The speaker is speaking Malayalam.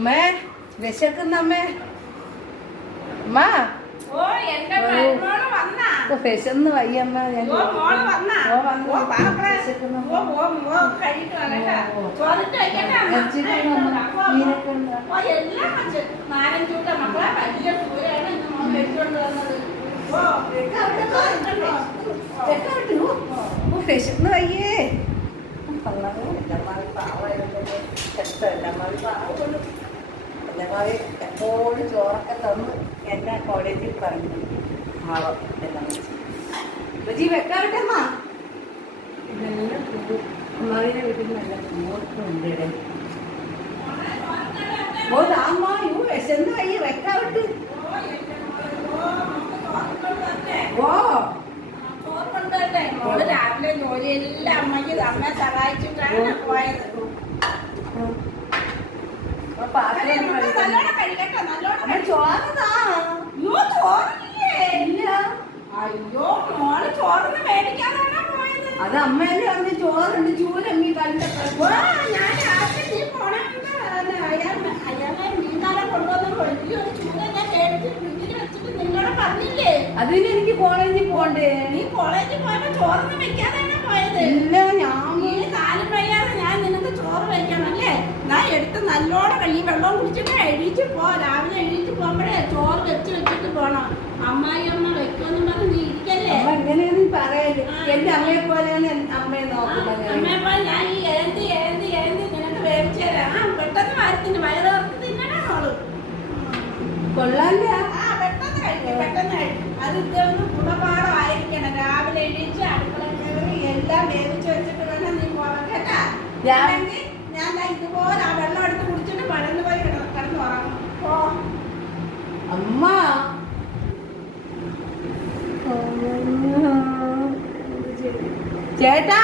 അമ്മേ വിശക്കുന്നമ്മേ അമ്മ വിശന്ന് വയ്യമ്മ വിശന്ന് വയ്യേ എപ്പോഴും ചോറൊക്കെ തന്ന് എന്നെ കോളേജിൽ പറഞ്ഞു മാവം എല്ലാം രുചി വെക്കാവട്ടെ അമ്മ അമ്മാവിനെ വീട്ടിൽ നല്ല മോട്ടുണ്ട് അമ്മ വിശന്ന് വയ്യ വെക്കാവട്ടെ ഓ രാവിലെ ജോലിയെല്ലാം അമ്മയ്ക്ക് അമ്മയെ സഹായിച്ചിട്ടാണ് പോയത്. അയ്യോ മോള് ചോറിന് മേടിക്കാനാണോ പോയത്? അത് അമ്മേനെ പറഞ്ഞ് ചോറുണ്ട് ചൂരമ്മി കണ്ടപ്പോ ഞാൻ രാത്രി അയാളെ മീൻകാരെ കൊണ്ടുവന്ന വലിയൊരു ചൂര ഞാൻ മേടിച്ച് ഫ്രിഡ്ജിൽ വെച്ചിട്ട് നിന്നോട് പറഞ്ഞില്ലേ? അതിന് എനിക്ക് കോളേജിൽ പോണ്ടേ. നീ കോളേജിൽ പോയപ്പോ ചോറിന് വെക്കാനാണോ പോയത്? ഇല്ല ഞാൻ കാലം വയ്യാതെ ഞാൻ നിനക്ക് ചോറ് വെക്കണം അല്ലേ? ഞാൻ എടുത്ത് നല്ലോണം ഈ വെള്ളം കുടിച്ചിട്ട് എഴുതിച്ച് പോ. രാവിലെ എഴുതിച്ച് പോകുമ്പോഴേ ചോറ് വെച്ചിട്ട് പോണം. അമ്മായി അമ്മ വെക്കുമെന്ന് പറഞ്ഞ് നീ ഇരിക്കല്ലേ? എങ്ങനെയൊന്നും പറയല്ലേ. എന്റെ അമ്മയെ പോലെയാണ് അമ്മയെ നോക്കുന്നത്. അമ്മയെ പോലെ ഞാൻ ഈ ഏന്തി നിനക്ക് വേവിച്ചു തരാം. പെട്ടെന്ന് വരത്തിന് വയറ് തിന്നണോളൂ. കൊള്ളാല്ല. പെട്ടെന്ന് കഴിക്കും. അത് ഇതൊന്ന് ഗുണപാഠമായിരിക്കണം. രാവിലെ എഴുതിച്ച് അടുക്കള കയറി എല്ലാം വേവിച്ച് വെച്ചിട്ട് വേണം നീ പോകാൻ കേട്ടാ. ഞാൻ ഇതുപോലെ ആ വെള്ളം എടുത്ത് കുടിച്ചിട്ട് പഴന്ന് പോയി കിടന്നുറങ്ങും. ഓ അമ്മ ചേട്ടാ